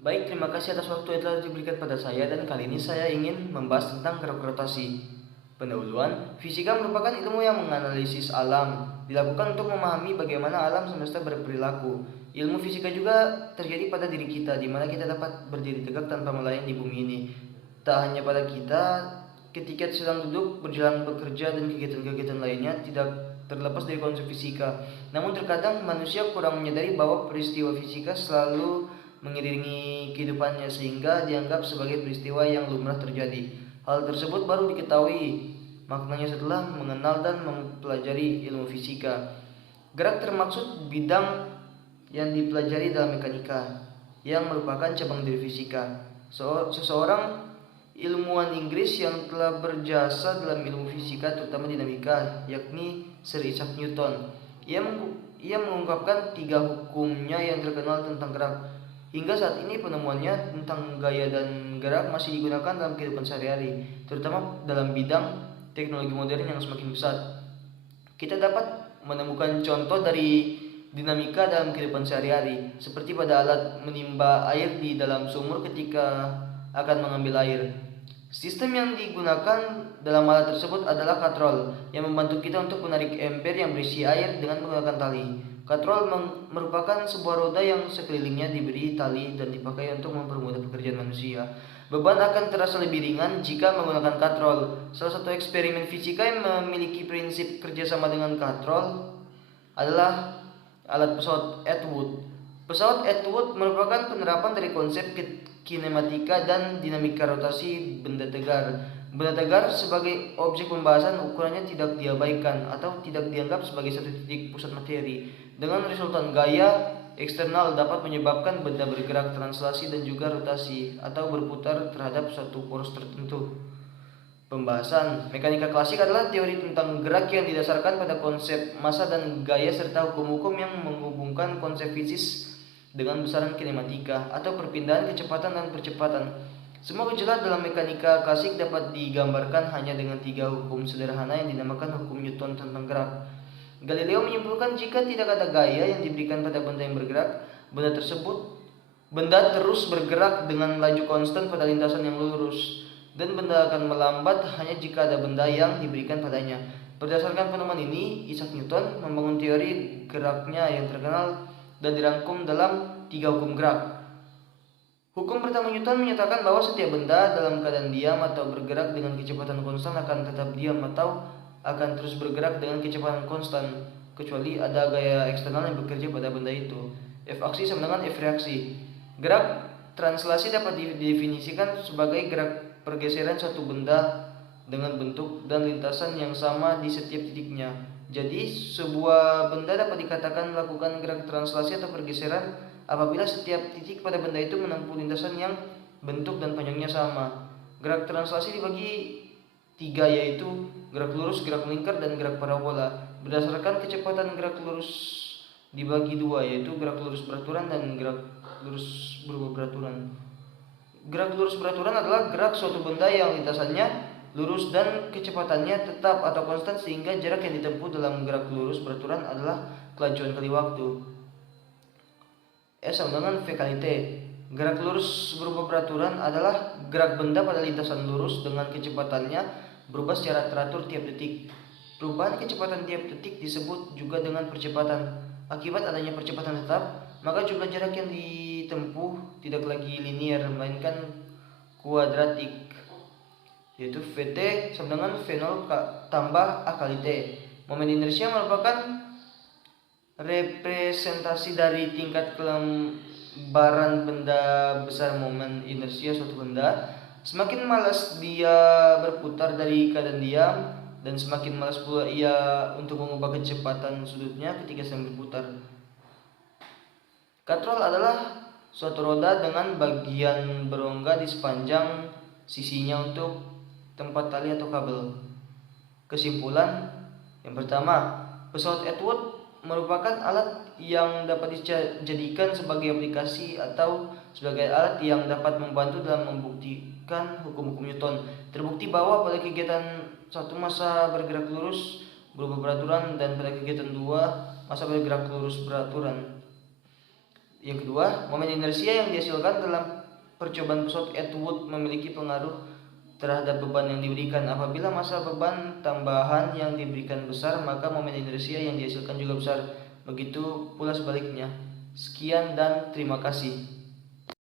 Baik, terima kasih atas waktu yang telah diberikan pada saya dan kali ini saya ingin membahas tentang gerak rotasi. Pendahuluan, fisika merupakan ilmu yang menganalisis alam, dilakukan untuk memahami bagaimana alam semesta berperilaku. Ilmu fisika juga terjadi pada diri kita, di mana kita dapat berdiri tegak tanpa melayang di bumi ini. Tak hanya pada kita, ketika sedang duduk, berjalan, bekerja, dan kegiatan-kegiatan lainnya tidak terlepas dari konsep fisika. Namun terkadang manusia kurang menyadari bahwa peristiwa fisika selalu mengiringi kehidupannya sehingga dianggap sebagai peristiwa yang lumrah terjadi. Hal tersebut baru diketahui maknanya setelah mengenal dan mempelajari ilmu fisika. Gerak termaksud bidang yang dipelajari dalam mekanika, yang merupakan cabang dari fisika. Seseorang ilmuwan Inggris yang telah berjasa dalam ilmu fisika terutama dinamika, yakni Sir Isaac Newton. Ia mengungkapkan 3 hukumnya yang terkenal tentang gerak. Hingga saat ini penemuannya tentang gaya dan gerak masih digunakan dalam kehidupan sehari-hari, terutama dalam bidang teknologi modern yang semakin pesat. Kita dapat menemukan contoh dari dinamika dalam kehidupan sehari-hari, seperti pada alat menimba air di dalam sumur ketika akan mengambil air. Sistem yang digunakan dalam alat tersebut adalah katrol, yang membantu kita untuk menarik ember yang berisi air dengan menggunakan tali. Katrol merupakan sebuah roda yang sekelilingnya diberi tali dan dipakai untuk mempermudah pekerjaan manusia. Beban akan terasa lebih ringan jika menggunakan katrol. Salah satu eksperimen fisika yang memiliki prinsip kerjasama dengan katrol adalah alat pesawat Atwood. Pesawat Atwood merupakan penerapan dari konsep kinematika dan dinamika rotasi benda tegar. Benda tegar sebagai objek pembahasan ukurannya tidak diabaikan atau tidak dianggap sebagai satu titik pusat materi. Dengan resultan gaya eksternal dapat menyebabkan benda bergerak translasi dan juga rotasi atau berputar terhadap suatu poros tertentu. Pembahasan mekanika klasik adalah teori tentang gerak yang didasarkan pada konsep massa dan gaya serta hukum-hukum yang menghubungkan konsep fisis dengan besaran kinematika atau perpindahan kecepatan dan percepatan. Semua gejala dalam mekanika klasik dapat digambarkan hanya dengan 3 hukum sederhana yang dinamakan hukum Newton tentang gerak. Galileo menyimpulkan jika tidak ada gaya yang diberikan pada benda yang bergerak, benda terus bergerak dengan laju konstan pada lintasan yang lurus, dan benda akan melambat hanya jika ada benda yang diberikan padanya. Berdasarkan penemuan ini, Isaac Newton membangun teori geraknya yang terkenal dan dirangkum dalam 3 hukum gerak. Hukum pertama Newton menyatakan bahwa setiap benda dalam keadaan diam atau bergerak dengan kecepatan konstan akan tetap diam atau akan terus bergerak dengan kecepatan konstan, kecuali ada gaya eksternal yang bekerja pada benda itu. F aksi sama dengan F reaksi. Gerak translasi dapat didefinisikan sebagai gerak pergeseran suatu benda dengan bentuk dan lintasan yang sama di setiap titiknya. Jadi, sebuah benda dapat dikatakan melakukan gerak translasi atau pergeseran apabila setiap titik pada benda itu menempuh lintasan yang bentuk dan panjangnya sama. Gerak translasi dibagi 3, yaitu gerak lurus, gerak melingkar, dan gerak parabola. Berdasarkan kecepatan gerak lurus dibagi 2, yaitu gerak lurus beraturan dan gerak lurus berubah beraturan. Gerak lurus beraturan adalah gerak suatu benda yang lintasannya lurus dan kecepatannya tetap atau konstan, sehingga jarak yang ditempuh dalam gerak lurus beraturan adalah kelajuan kali waktu. S sama dengan V kali T. Gerak lurus berubah beraturan adalah gerak benda pada lintasan lurus dengan kecepatannya berubah secara teratur tiap detik. Perubahan kecepatan tiap detik disebut juga dengan percepatan. Akibat adanya percepatan tetap, maka jumlah jarak yang ditempuh tidak lagi linear melainkan kuadratik, yaitu Vt sama dengan V0 tambah A kali T. Momen inersia merupakan representasi dari tingkat kelembaran benda besar. Momen inersia suatu benda, semakin malas dia berputar dari keadaan diam, dan semakin malas pula ia untuk mengubah kecepatan sudutnya ketika sedang berputar. Katrol adalah suatu roda dengan bagian berongga di sepanjang sisinya untuk tempat tali atau kabel. Kesimpulan yang pertama, pesawat Atwood merupakan alat yang dapat dijadikan sebagai aplikasi atau sebagai alat yang dapat membantu dalam membuktikan hukum-hukum Newton. Terbukti bahwa pada kegiatan 1 massa bergerak lurus berubah beraturan, dan pada kegiatan 2 massa bergerak lurus beraturan. Yang kedua, momen inersia yang dihasilkan dalam percobaan pesawat Atwood memiliki pengaruh terhadap beban yang diberikan. Apabila massa beban tambahan yang diberikan besar, maka momen inersia yang dihasilkan juga besar. Begitu pula sebaliknya. Sekian dan terima kasih.